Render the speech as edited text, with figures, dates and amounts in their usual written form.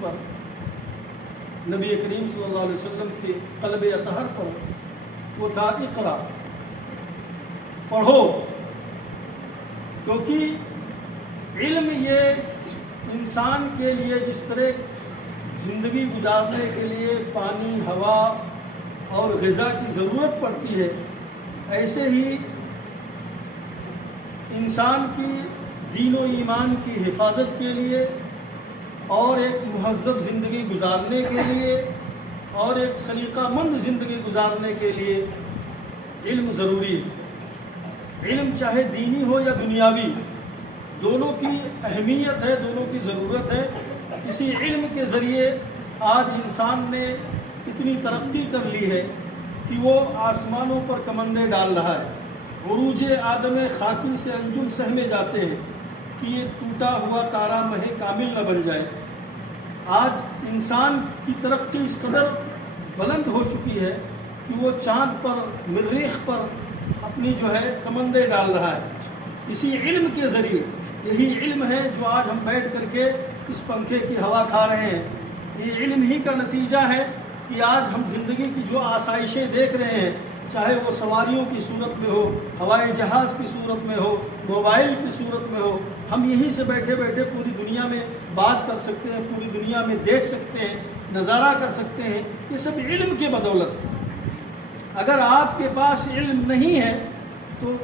پر، نبی کریم صلی اللہ علیہ وسلم کے قلب اطہر پر، وہ تھا اقرا، پڑھو. کیونکہ علم یہ انسان کے لیے جس طرح زندگی گزارنے کے لیے پانی، ہوا اور غذا کی ضرورت پڑتی ہے، ایسے ہی انسان کی دین و ایمان کی حفاظت کے لیے اور ایک مہذب زندگی گزارنے کے لیے اور ایک سلیقہ مند زندگی گزارنے کے لیے علم ضروری ہے. علم چاہے دینی ہو یا دنیاوی، دونوں کی اہمیت ہے، دونوں کی ضرورت ہے. اسی علم کے ذریعے آج انسان نے اتنی ترقی کر لی ہے کہ وہ آسمانوں پر کمندیں ڈال رہا ہے. عروج آدم خاکی سے انجم سہمے جاتے ہیں کہ یہ ٹوٹا ہوا تارا مہ کامل نہ بن جائے. آج انسان کی ترقی اس قدر بلند ہو چکی ہے کہ وہ چاند پر، مریخ پر اپنی جو ہے کمندیں ڈال رہا ہے. اسی علم کے ذریعے، یہی علم ہے جو آج ہم بیٹھ کر کے اس پنکھے کی ہوا کھا رہے ہیں. یہ علم ہی کا نتیجہ ہے کہ آج ہم زندگی کی جو آسائشیں دیکھ رہے ہیں، چاہے وہ سواریوں کی صورت میں ہو، ہوائی جہاز کی صورت میں ہو، موبائل کی صورت میں ہو، ہم یہیں سے بیٹھے بیٹھے پوری دنیا میں بات کر سکتے ہیں، پوری دنیا میں دیکھ سکتے ہیں، نظارہ کر سکتے ہیں. یہ سب علم کی بدولت ہے. اگر آپ کے پاس علم نہیں ہے تو